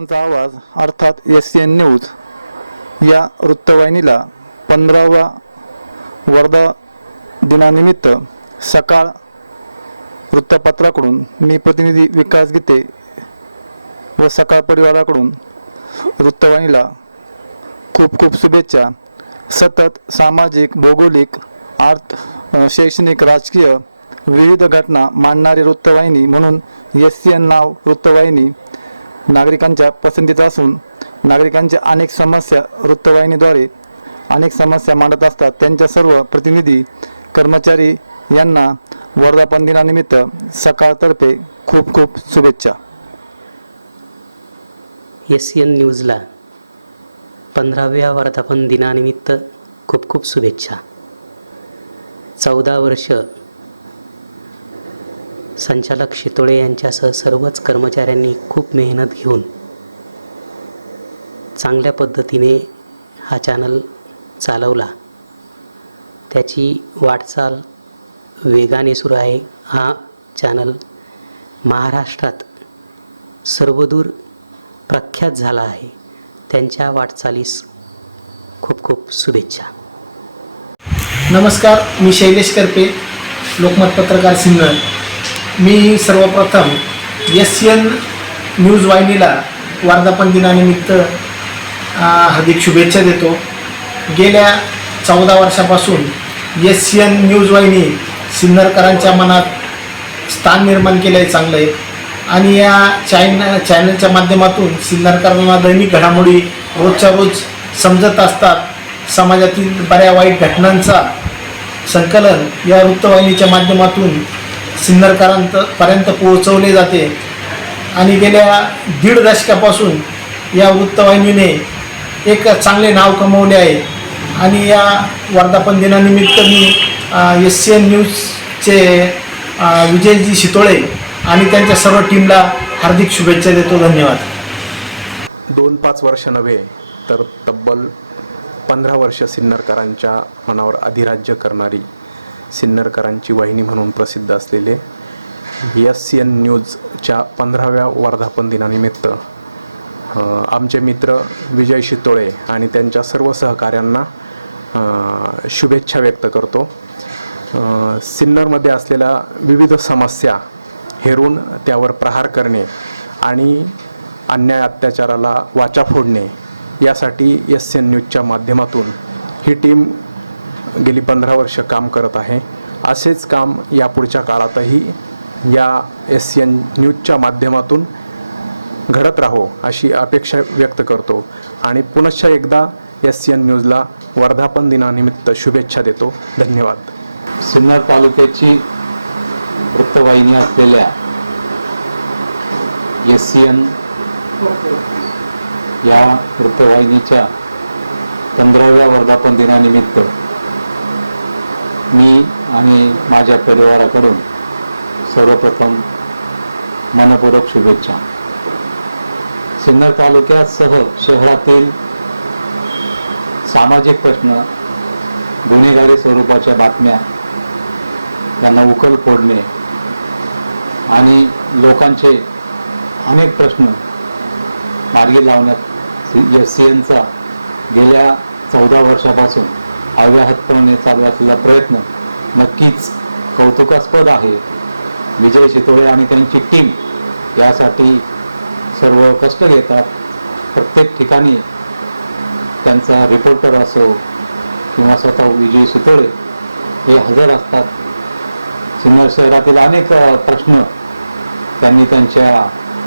मतदारांचा आवाज अर्थात एस सी एन न्यूज या वृत्तवाहिनीला पंधराव्या वर्धा दिनानिमित्त सकाळ वृत्तपत्राकडून मी प्रतिनिधी विकास गीते व सकाळ परिवाराकडून वृत्तवाहिनीला खूप खूप शुभेच्छा. सतत सामाजिक भौगोलिक आर्थ शैक्षणिक राजकीय विविध घटना मांडणारी वृत्तवाहिनी म्हणून एस सी एन नाव वृत्तवाहिनी नागरिकांच्या पसंतीचा असून नागरिकांच्या अनेक समस्या वृत्तवाहिनीद्वारे अनेक समस्या मांडत असतात. त्यांच्या सर्व प्रतिनिधी कर्मचारी यांना वर्धापन दिनानिमित्त सकाळतर्फे खूप खूप शुभेच्छा. एस सी एन न्यूजला पंधराव्या वर्धापन दिनानिमित्त खूप खूप शुभेच्छा. चौदा वर्ष संचालक शितोळे यांच्यासह सर्वच कर्मचाऱ्यांनी खूप मेहनत घेऊन चांगल्या पद्धतीने हा चॅनल चालवला. त्याची वाटचाल वेगाने सुरू आहे. हा चॅनल महाराष्ट्रात सर्वदूर प्रख्यात झाला आहे. त्यांच्या वाटचालीस खूप खूप शुभेच्छा. नमस्कार मी शैलेश करपे लोकमत पत्रकार सिन्नर मी सर्वप्रथम एस एन न्यूज वाहिनीला वर्धापन दिनानिमित्त हार्दिक शुभेच्छा देतो. गेल्या चौदा वर्षापासून एस सी एन न्यूज वाहिनी सिन्नरकरांच्या मनात स्थान निर्माण केलं आहे चांगलं आहे आणि या चॅन चॅनलच्या माध्यमातून सिन्नरकरांना दैनिक घडामोडी रोजच्या रोज समजत असतात. समाजातील बऱ्या वाईट घटनांचा संकलन या वृत्तवाहिनीच्या माध्यमातून सिन्नरकरांत पर्यंत पोहोचवले जाते. आणि गेल्या दीड दशकापासून या वृत्तवाहिनीने एक चांगले नाव कमवले आहे. आणि या वर्धापन दिनानिमित्त मी एस सी एन न्यूजचे विजयजी शितोळे आणि त्यांच्या सर्व टीमला हार्दिक शुभेच्छा देतो. धन्यवाद. दोन पाच वर्ष नव्हे तर तब्बल पंधरा वर्ष सिन्नरकरांच्या मनावर अधिराज्य करणारी सिन्नरकरांची वाहिनी म्हणून प्रसिद्ध असलेले एस सी एन न्यूजच्या पंधराव्या वर्धापन दिनानिमित्त आमचे मित्र विजय शितोळे आणि त्यांच्या सर्व सहकाऱ्यांना शुभेच्छा व्यक्त करतो. सिन्नरमध्ये असलेल्या विविध समस्या हेरून त्यावर प्रहार करणे आणि अन्याय अत्याचाराला वाचा फोडणे यासाठी एस एन न्यूजच्या माध्यमातून ही टीम गेली पंधरा वर्ष काम करत आहे. असेच काम यापुढच्या काळातही या एस एन न्यूजच्या माध्यमातून घडत राहो अशी अपेक्षा व्यक्त करतो. आणि पुनश्च एकदा एस एन न्यूजला वर्धापन दिनानिमित्त शुभेच्छा देतो. धन्यवाद. सिन्नर तालुक्याची वृत्तवाहिनी असलेल्या एस सी एन या वृत्तवाहिनीच्या पंधराव्या वर्धापन दिनानिमित्त मी आणि माझ्या परिवाराकडून सर्वप्रथम मनपूर्वक शुभेच्छा. सिन्नर तालुक्यासह शहरातील सामाजिक प्रश्न गुन्हेगारी स्वरूपाच्या बातम्या त्यांना उकल फोडणे आणि लोकांचे अनेक प्रश्न मार्गी लावण्यात सी एस सी एनचा गेल्या चौदा वर्षापासून अव्याहतपणे चालू असलेला प्रयत्न नक्कीच कौतुकास्पद आहे. विजय शितोळे आणि त्यांची टीम यासाठी सर्व कष्ट घेतात. प्रत्येक ठिकाणी त्यांचा रिपोर्टर असो किंवा स्वतः विजय शितोळे हे हजर असतात. सिन्नर शहरातील अनेक प्रश्न त्यांनी त्यांच्या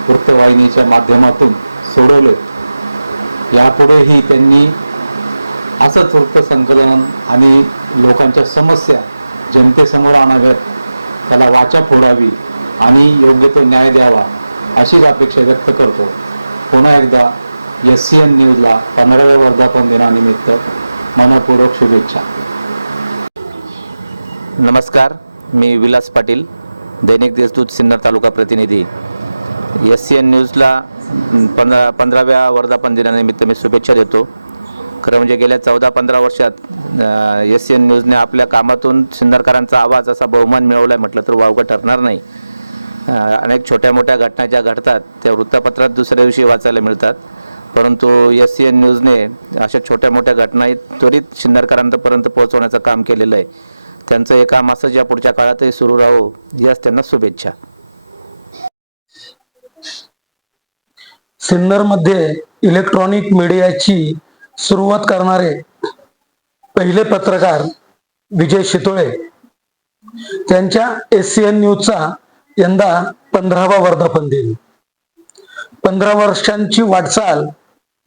वृत्तवाहिनीच्या माध्यमातून सोडवले यापुढेही त्यांनी असंच वृत्तसंकलन आणि लोकांच्या समस्या जनतेसमोर आणाव्यात त्याला वाचा फोडावी आणि योग्य तो न्याय द्यावा अशीच अपेक्षा व्यक्त करतो. पुन्हा एकदा एस सी एन न्यूजला पंधराव्या वर्धापन दिनानिमित्त मनपूर्वक शुभेच्छा. नमस्कार मी विलास पाटील दैनिक देशदूत सिन्नर तालुका प्रतिनिधी. एस सी एन न्यूजला पंधरा पंधराव्या वर्धापन दिनानिमित्त मी शुभेच्छा देतो. खरं म्हणजे गेल्या चौदा पंधरा वर्षात एस सी एन न्यूजने आपल्या कामातून सिन्नरकरांचा आवाज असा बहुमान मिळवला आहे म्हटलं तर वावगं ठरणार नाही. अनेक छोट्या मोठ्या घटना ज्या घडतात त्या वृत्तपत्रात दुसऱ्या दिवशी वाचायला मिळतात. परंतु एस सी एन न्यूजने अशा छोट्या मोठ्या घटनाही त्वरित शिंदरकरांपर्यंत पोहोचवण्याचं काम केलेलं आहे. त्यांचं हे काम असंच या पुढच्या काळातही सुरू राहो याच त्यांना शुभेच्छा. सिन्नरमध्ये इलेक्ट्रॉनिक मीडियाची सुरुवात करणारे पहिले पत्रकार विजय शितोळे. त्यांच्या एस सी एन न्यूजचा यंदा पंधरावा वर्धापन दिन. पंधरा वर्षांची वाटचाल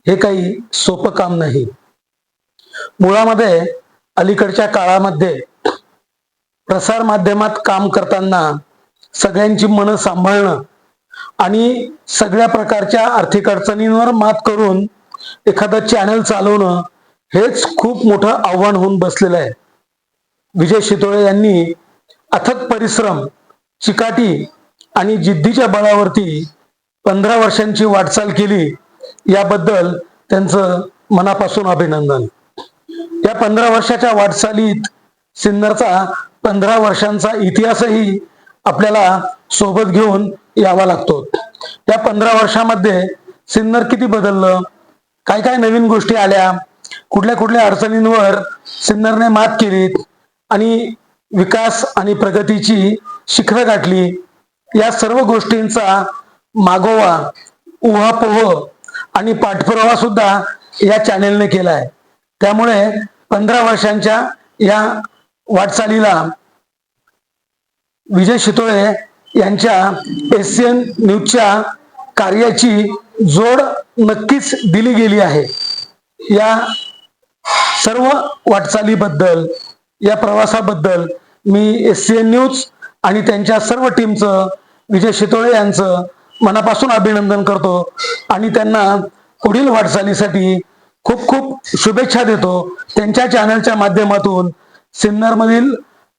हे काही सोपं काम नाही. मुळामध्ये अलीकडच्या काळामध्ये प्रसार माध्यमात काम करताना सगळ्यांची मनं सांभाळणं आणि सगळ्या प्रकारच्या आर्थिक अडचणींवर मात करून एखादा चॅनल चालवणं हेच खूप मोठं आव्हान होऊन बसलेलं आहे. विजय शितोळे यांनी अथक परिश्रम चिकाटी आणि जिद्दीच्या बळावरती पंधरा वर्षांची वाटचाल केली याबद्दल त्यांचं मनापासून अभिनंदन. या पंधरा वर्षाच्या वाटचालीत सिन्नरचा पंधरा वर्षांचा इतिहासही आपल्याला सोबत घेऊन यावा लागतो. त्या पंधरा वर्षामध्ये सिन्नर किती बदललं? काय काय नवीन गोष्टी आल्या? कुठल्या कुठल्या अडचणींवर सिन्नरने मात केली आणि विकास आणि प्रगतीची शिखरं गाठली? या सर्व गोष्टींचा मागोवा उहापोह आणि पाठपुरावा सुद्धा या चॅनेलने केला आहे त्यामुळे पंधरा वर्षांच्या या वाटचालीला विजय शितोळे यांच्या एस सी एन न्यूजच्या कार्याची जोड नक्कीच दिली गेली आहे. या सर्व वाटचालीबद्दल या प्रवासाबद्दल मी एस सी एन न्यूज आणि त्यांच्या सर्व टीमचं विजय शितोळे यांचं मनापासून अभिनंदन करतो आणि त्यांना पुढील वाटचालीसाठी खूप खूप शुभेच्छा देतो. त्यांच्या चॅनलच्या माध्यमातून सिन्नरमधील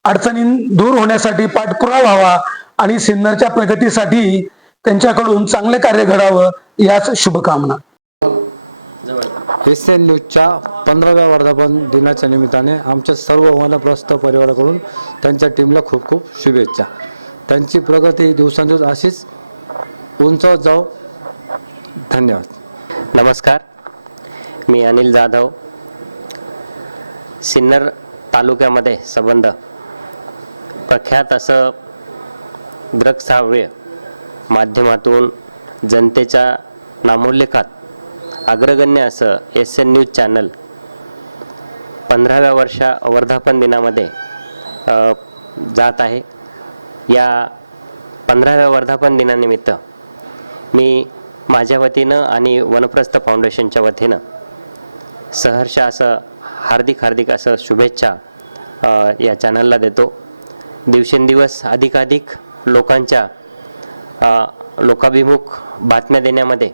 अडचणी दूर होण्यासाठी पाठपुरावा व्हावा आणि सिन्नरच्या प्रगतीसाठी त्यांच्याकडून चांगले कार्य घडावं याच शुभकामना. एस एन न्यूजच्या पंधराव्या वर्धापन दिनाच्या निमित्ताने आमच्या सर्व वनप्रस्थ परिवाराकडून त्यांच्या टीमला खूप खूप शुभेच्छा. त्यांची प्रगती दिवसांदिवस अशीच उंचावत जाऊ धन्यवाद. नमस्कार. मी अनिल जाधव. सिन्नर तालुक्यामध्ये संबंध. प्रख्यात असं दृकश्राव्य माध्यमातून जनतेच्या नामोल्लेखात अग्रगण्य असं एस एन न्यूज चॅनल पंधराव्या वर्षा वर्धापन दिनामध्ये जात आहे. या पंधराव्या वर्धापन दिनानिमित्त मी माझ्या वतीनं आणि वनप्रस्थ फाउंडेशनच्या वतीनं सहर्ष असं हार्दिक हार्दिक असं शुभेच्छा या चॅनलला देतो. दिवसेंदिवस अधिकाधिक लोकांच्या लोकाभिमुख बातम्या देण्यामध्ये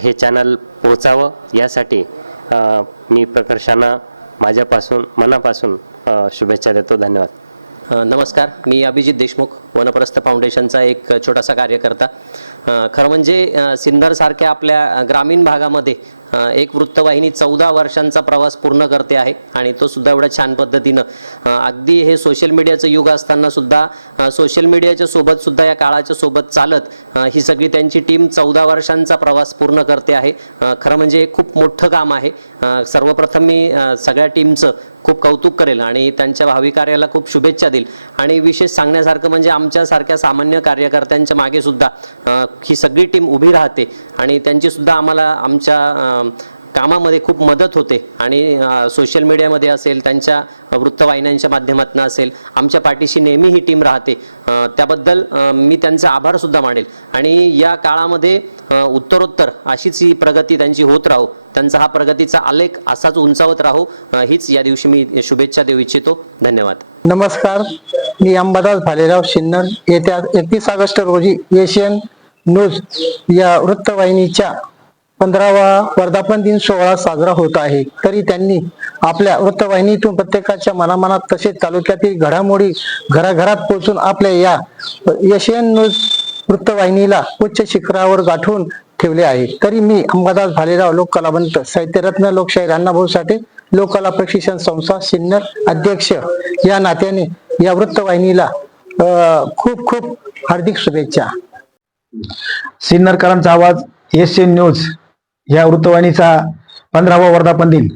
हे चॅनल पोहोचावं यासाठी मी प्रकर्षांना माझ्यापासून मनापासून शुभेच्छा देतो. धन्यवाद. नमस्कार. मी अभिजित देशमुख वनप्रस्थ फाउंडेशनचा एक छोटासा कार्यकर्ता. खरं म्हणजे सिंदरसारख्या सिन्नरसारख्या आपल्या ग्रामीण भागामध्ये एक वृत्तवाहिनी चौदा वर्षांचा प्रवास पूर्ण करते आहे आणि तो सुद्धा एवढ्या छान पद्धतीनं. अगदी हे सोशल मीडियाचं युग असताना सुद्धा सोशल मीडियाच्या सोबत सुद्धा या काळाच्या सोबत चालत ही सगळी त्यांची टीम चौदा वर्षांचा प्रवास पूर्ण करते आहे. खरं म्हणजे खूप मोठं काम आहे. सर्वप्रथम मी सगळ्या टीमचं खूप कौतुक करेल आणि त्यांच्या भावी कार्याला खूप शुभेच्छा देईल. आणि विशेष सांगण्यासारखं म्हणजे आमच्यासारख्या सामान्य कार्यकर्त्यांच्या मागे सुद्धा ही सगळी टीम उभी राहते आणि त्यांची सुद्धा आम्हाला आमच्या कामामध्ये खूप मदत होते. आणि सोशल मीडियामध्ये असेल त्यांच्या वृत्तवाहिन्यांच्या माध्यमातून असेल आमच्या पाठीशी नेहमी ही टीम राहते. त्याबद्दल मी त्यांचा आभारसुद्धा मानेल. आणि या काळामध्ये उत्तरोत्तर अशीच ही प्रगती त्यांची होत राहो. त्यांचा हा प्रगतीचा आलेख असाच उंचावत राहो. हीच या दिवशी मी शुभेच्छा देऊ इच्छितो. धन्यवाद. नमस्कार. मी अंबादास भालेराव शिन्नर. येत्या एकतीस ऑगस्ट रोजी एशियन न्यूज या वृत्तवाहिनीच्या पंधरावा वर्धापन दिन सोहळा साजरा होत आहे. तरी त्यांनी आपल्या वृत्तवाहिनीतून प्रत्येकाच्या मनामनात तसेच तालुक्यातील घडामोडी घराघरात पोहोचून आपल्या या एशियन न्यूज वृत्तवाहिनीला उच्च शिखरावर गाठून ठेवले आहे. तरी मी अंबादास भालेराव लोककलावंत साहित्यरत्न लोकशाहीर अण्णाभाऊ साठे लोककला प्रशिक्षण संस्था सिन्नर अध्यक्ष या नात्याने या वृत्तवाहिनीला खूप खूप हार्दिक शुभेच्छा. सिन्नरकरांचा आवाज एस एन न्यूज. या वृत्तवाहिनीचा पंधरावा वर्धापन दिन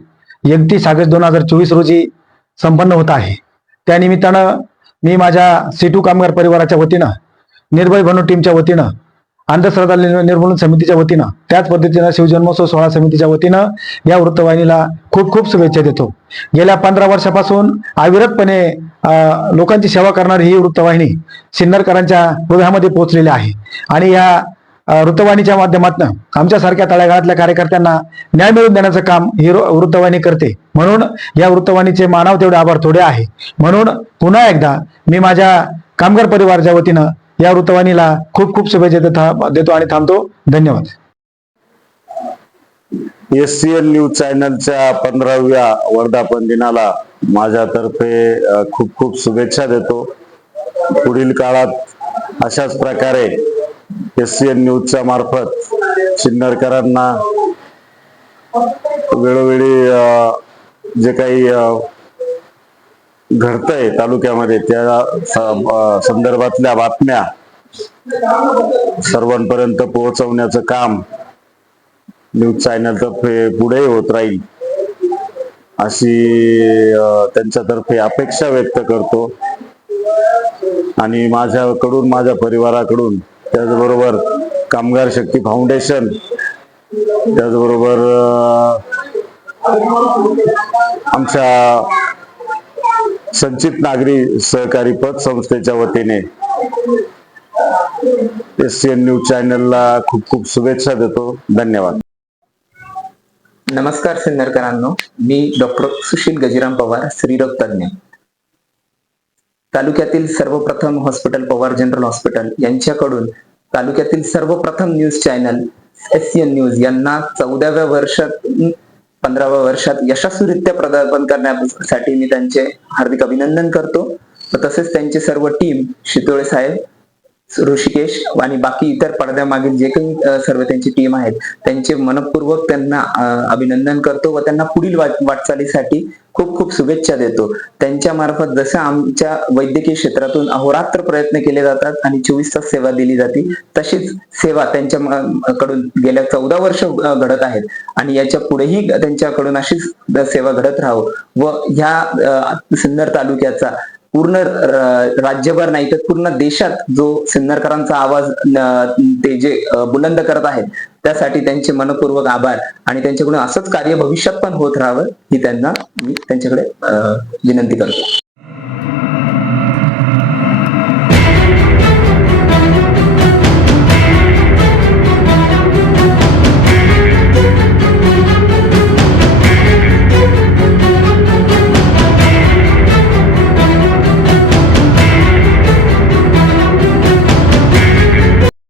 एकतीस ऑगस्ट दोन हजार चोवीस रोजी संपन्न होत आहे. त्यानिमित्तानं मी माझ्या सिटू कामगार परिवाराच्या वतीनं निर्भय बनू टीमच्या वतीनं अंधश्रद्धा निर्मूलन समितीच्या वतीनं त्याच पद्धतीनं शिवजन्मोत्सव सोहळा समितीच्या वतीनं या वृत्तवाहिनीला खूप खूप शुभेच्छा देतो. गेल्या पंधरा वर्षापासून अविरतपणे लोकांची सेवा करणारी ही वृत्तवाहिनी सिन्नरकरांच्या हृदयामध्ये पोहोचलेली आहे. आणि या वृत्तवाहिनीच्या माध्यमातून आमच्यासारख्या तळागाळातल्या कार्यकर्त्यांना न्याय मिळवून देण्याचं काम ही वृ- वृत्तवाहिनी करते. म्हणून या वृत्तवाहिनीचे मानव तेवढे आभार थोडे आहे. म्हणून पुन्हा एकदा मी माझ्या कामगार परिवाराच्या वतीनं या वृत्तवाहिनीला खूप खूप शुभेच्छा देतो आणि थांबतो. धन्यवाद. एस सी एल न्यूज चॅनलच्या पंधराव्या वर्धापन दिनाला माझ्यातर्फे खूप खूप शुभेच्छा देतो. पुढील काळात अशाच प्रकारे एस सी एन न्यूजच्या मार्फत शिन्नरकरांना वेळोवेळी जे काही घडतंय तालुक्यामध्ये त्या संदर्भातल्या बातम्या सर्वांपर्यंत पोहोचवण्याचं काम न्यूज चॅनलतर्फे पुढे होत राहील अशी त्यांच्यातर्फे अपेक्षा व्यक्त करतो. आणि माझ्याकडून माझ्या परिवाराकडून त्याचबरोबर कामगार शक्ती फाउंडेशन त्याचबरोबर आमच्या संचित नागरी सहकारी पतसंस्थेच्या वतीने एस सी एन न्यूज चॅनलला खूप खूप शुभेच्छा देतो. धन्यवाद. नमस्कार सिन्नरकरांनो. मी डॉक्टर सुशील गजिराम पवार स्त्रीरोग तज्ञ तालुक्यातील सर्वप्रथम हॉस्पिटल पवार जनरल हॉस्पिटल यांच्याकडून तालुक्यातील सर्वप्रथम news channel S N news यांना चौदाव्या वर्षात पंधराव्या वर्षात यशस्वीरित्या प्रदार्पण करण्यासाठी मी त्यांचे हार्दिक अभिनंदन करतो. तसेच त्यांचे सर्व टीम शितोळे साहेब ऋषिकेश आणि बाकी इतर पडद्यामागील जे काही सर्व त्यांची टीम आहेत त्यांचे मनपूर्वक त्यांना अभिनंदन करतो व त्यांना पुढील वाटचालीसाठी खूप खूप शुभेच्छा देतो. त्यांच्या मार्फत जसं आमच्या वैद्यकीय क्षेत्रातून अहोरात्र प्रयत्न केले जातात आणि चोवीस तास सेवा दिली जाते तशीच सेवा त्यांच्या कडून गेल्या चौदा वर्ष घडत आहेत. आणि याच्या पुढेही त्यांच्याकडून अशीच सेवा घडत राहावं व ह्या सुंदर सिन्नर तालुक्याचा पूर्ण राज्यभर नाही तर पूर्ण देशात जो सिन्नरकरांचा आवाज ते जे बुलंद करत आहेत त्यासाठी त्यांचे मनपूर्वक आभार. आणि त्यांच्याकडून असंच कार्य भविष्यात पण होत राहावं ही त्यांना मी त्यांच्याकडे विनंती करतो.